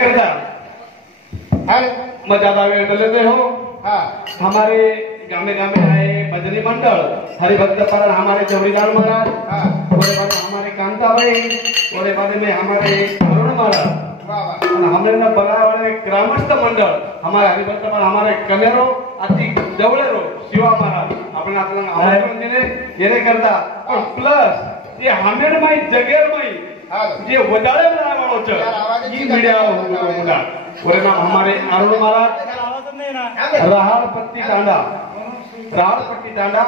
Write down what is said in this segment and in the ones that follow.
करता मग ज्यादा वेळ डलते हो। हमारे गामे गामे आए भजनी मंडल हरिभक्त पर हमारे जवरीलाल महाराज, और बाद हमारे कांता भाई, और बाद में हमारे अरुण महाराज, और हमने ना बड़ा वाले ग्रामस्थ मंडल हमारे हरिभक्त पर हमारे कनेरो अति जवळेरो शिवा महाराज आपण आपल्याला आमंत्रण दिले येणे करता। पण प्लस ये हमेर माई जगेर माई जे वडाळे वाळो छ ई मीडिया होगा और नाम हमारे अरुण महाराज राहल पट्टी तांडा, राहल पट्टी तांडा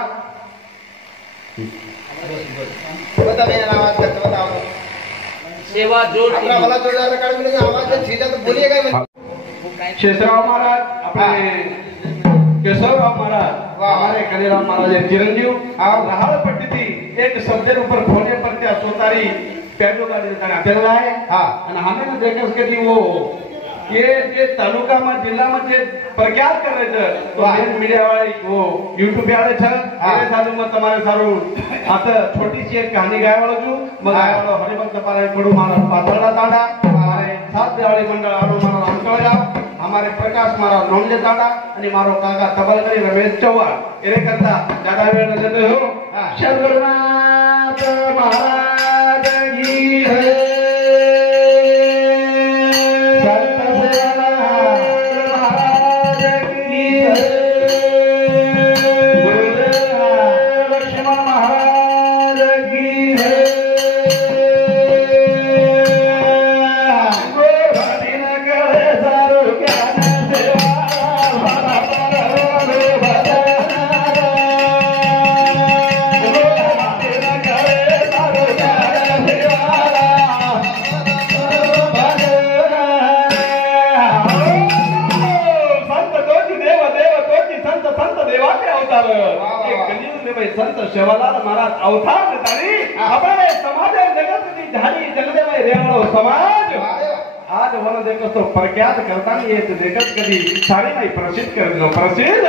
बता मेरा आवाज करते बताओ सेवा जोड़ अपना वाला जोड़दार काट मिलेगा आवाज से सीधा तो बोलिए काय शेषराव महाराज अपने केशवराव महाराज हमारे कलीराम महाराज चिरंजीव और राहल पट्टी थी एक शब्द ऊपर खोने पर त्या सोतारी पेट्रोल गाड़ी का अटेल है। हां અને हमें तो देखे उसके थी वो ये जे तालुका में जिला में जे प्रचार कर रहे थे तो मेन मीडिया वाले वो YouTube वाले थे मेरे साथ में तुम्हारे सारू आता छोटी सी एक कहानी गाय वाला जो मग गाय वाला हरिभक्त पारे कडू महाराज पाथरला तांडा हमारे सात दिवाळी मंडळ आरो मारो अंकळगाव हमारे प्रकाश महाराज नोंदले तांडा आणि मारो काका तबलकरी रमेश चव्हाण एरे करता ज्यादा वेळ लेते हो। शंकरनाथ महाराज की है संत शिवलाल महाराज अवतार नेतारी अपने समाज जगत की झाड़ी जलदे में रेवाड़ो समाज आज वन देखो तो प्रख्यात करता नहीं है तो देखत कभी सारी नहीं प्रसिद्ध कर दो प्रसिद्ध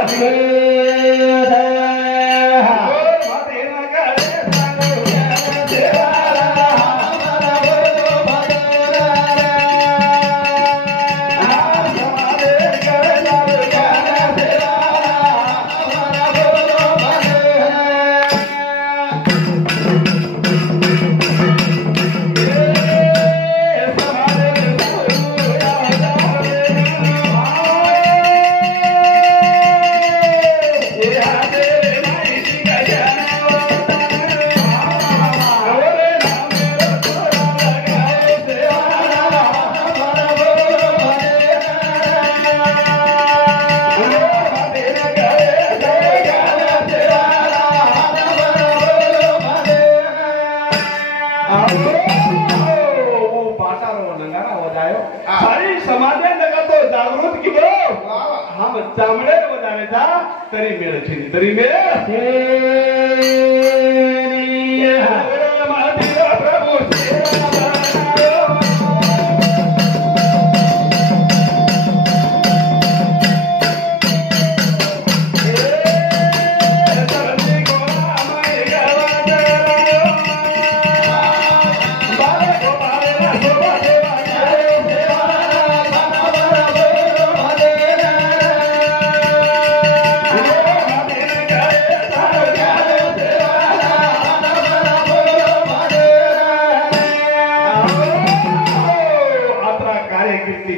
चामड़े बजाने था तरी मेरे छीनी तरी मेरे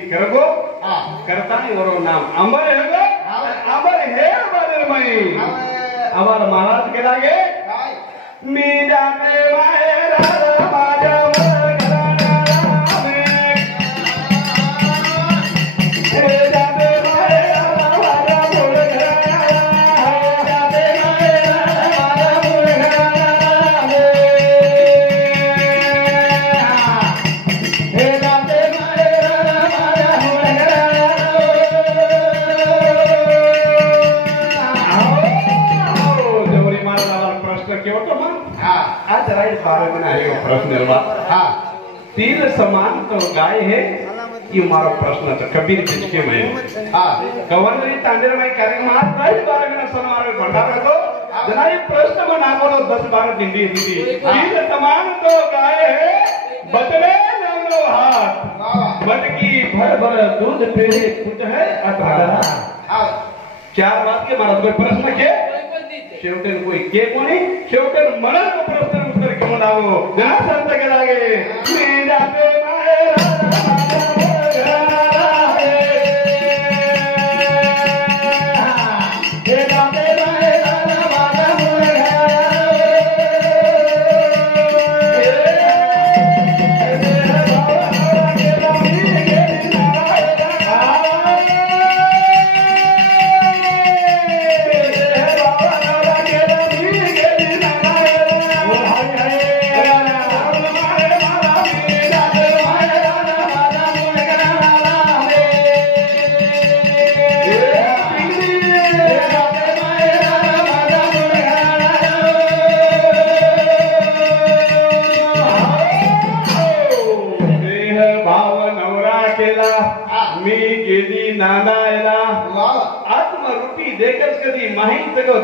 प्रभु हमारा महाराज के लागे मी जाने तीन समान तो गाय है ये हमारा प्रश्न था कबीर किसके में गवर्नरी तांडेर में कार्यक्रम आज नहीं बारह समारोह भंडारा को जनाई प्रश्न में नाम बोलो 10-12 हिंदी तीन समान तो गाय है बदले नाम को हाथ मटकी भर भर दूध पेरे कुछ है अठारा क्या बात के महाराज कोई प्रश्न के शेवटेन कोई के कोणी शेवटेन मरण को प्रश्न उत्तर घेऊन आलो जरा संत के लागे मी जाते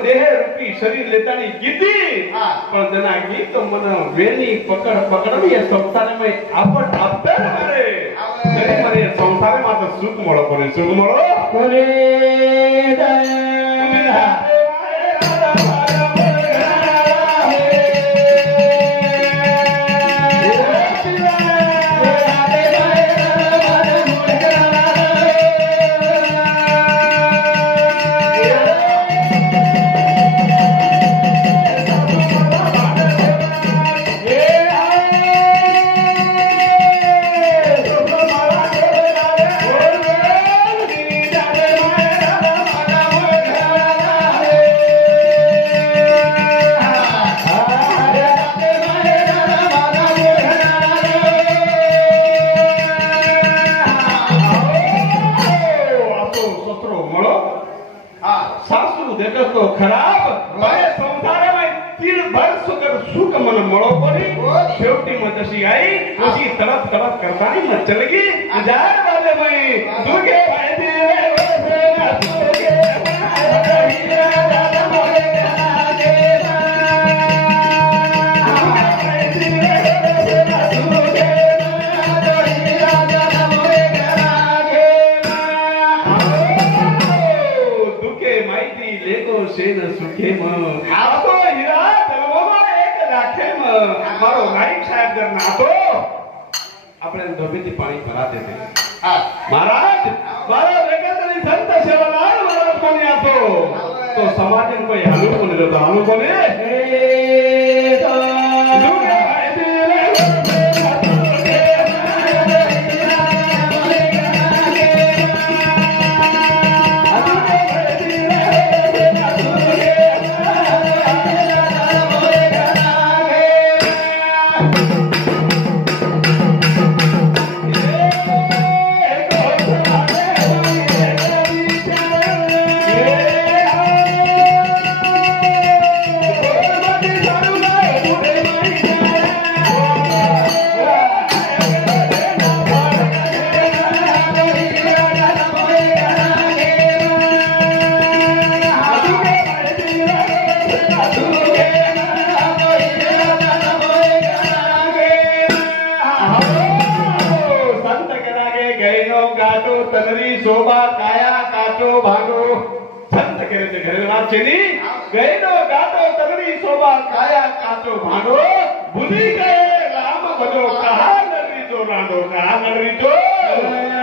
देह रूपी शरीर लेतानी गीती पण जना गीत मन वेणी पकड पकडली या संसारामध्ये आपण आपटे मारे तरी मारे संसारे मात्र सुख मळो कोणी सुख मळो कोणी खराब मारे संसारामध्ये तीळ भर सुख मन मळो कोणी शेवटी मग तशी आई अशी तडप तडप करतानी मग चलगी जार वाले मई दुगे मारो नाईक साहेब जर नातो आपल्याला धोबीची पाणी भरा देते महाराज मारा वेगळी संत सेवालाल महाराज कोणी आतो तो समाजन कोई हालू कोणी देतो हालू कोणी शोभा काया काचो भागो संत केले घरे वाचेनी गैनो गातो तगड़ी शोभा काया काचो भागो भूली गए राम भजो कहा नगरी जो रांडो कहा नगरी जो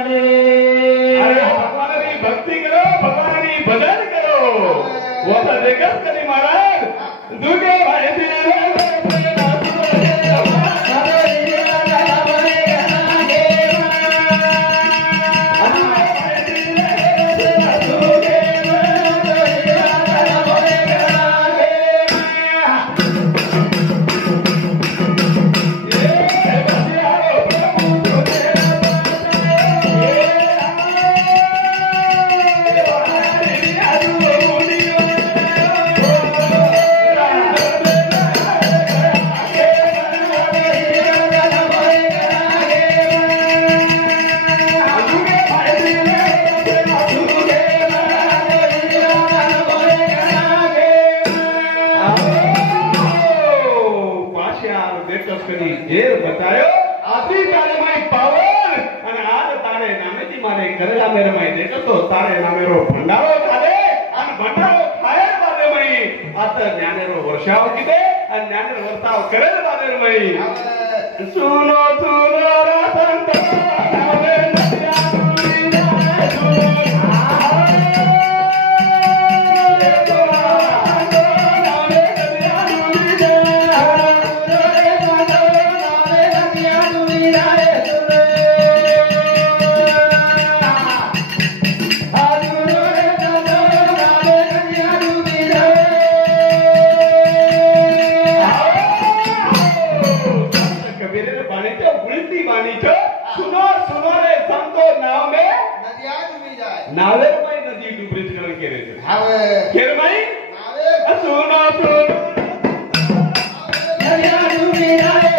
अरे भगवान की भक्ति करो भगवान की भजन करो वो तो जगत करी महाराज दुर्गे भाई करेला मेरे माई देखो तो तारे नामेरो भंडारो खाले आणि भंडारो खायल बादे माई आता ज्ञानेरो वर्षाव किते आणि ज्ञानेरो वर्ताव करेल बादे माई सुनो सुनो रा संत नावे नदिया डुली जाए नावे माई नदी डुबरीच करून केले खेळ माई सुनो सुनो नदिया डुबी जाए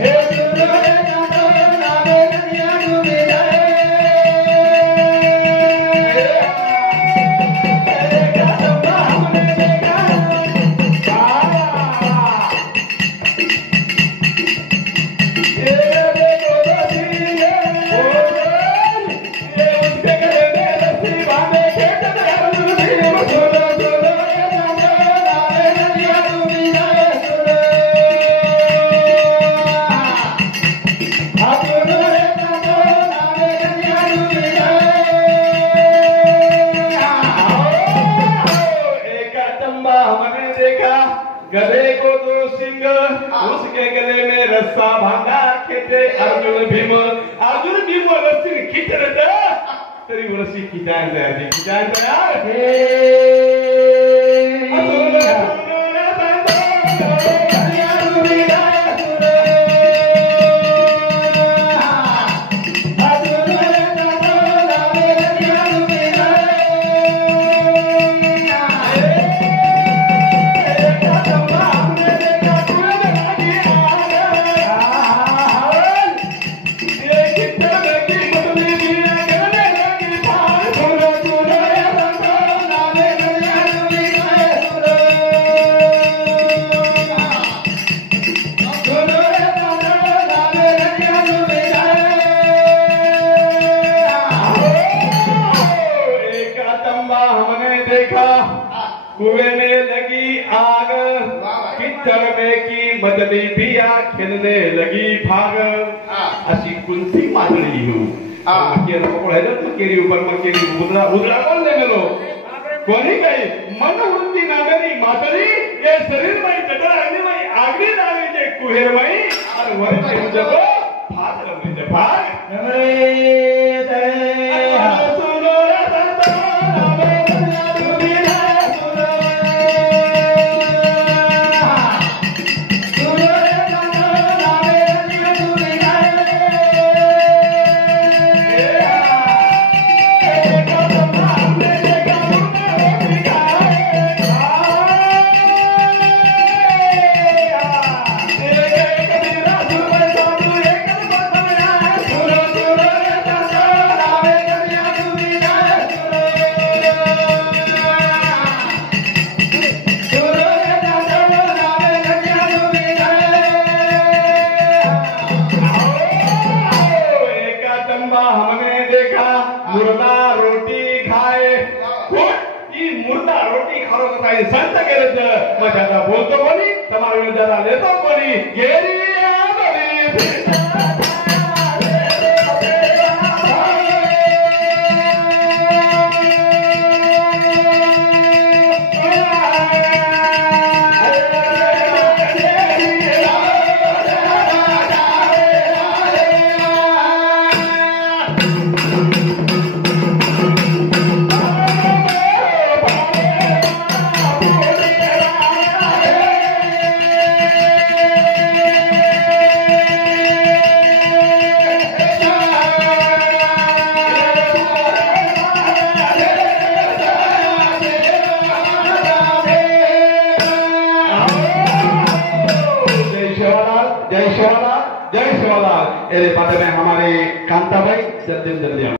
हे सुनो रे जानो नावे नदिया डुबी जाए हमने देखा गले को दो सिंह उसके गले में रस्सा भांगा खेते अर्जुन भीम रस्सी खींच रहे तरी वो रस्सी खिंचायला यार कुएं में लगी आग किचड़ में की मछली पिया खेलने लगी भाग अशी कुंसी माजली हो केर पकडायला तो केरी ऊपर मग केरी उदरा उदरा कोण नेलो कोणी काही मन वृत्ती नागरी मातरी ये शरीर में जटर अग्नि में आगरी लागे जे कुहेर में और वरते जब भाग रमले जे भाग सुनो संत केलं मग आता बोलतो कोणी तुम्हाला जरा देतो कोणी गेली जय शिवालाल। मेरे बाद में हमारे कांता भाई जल्दी जल्दी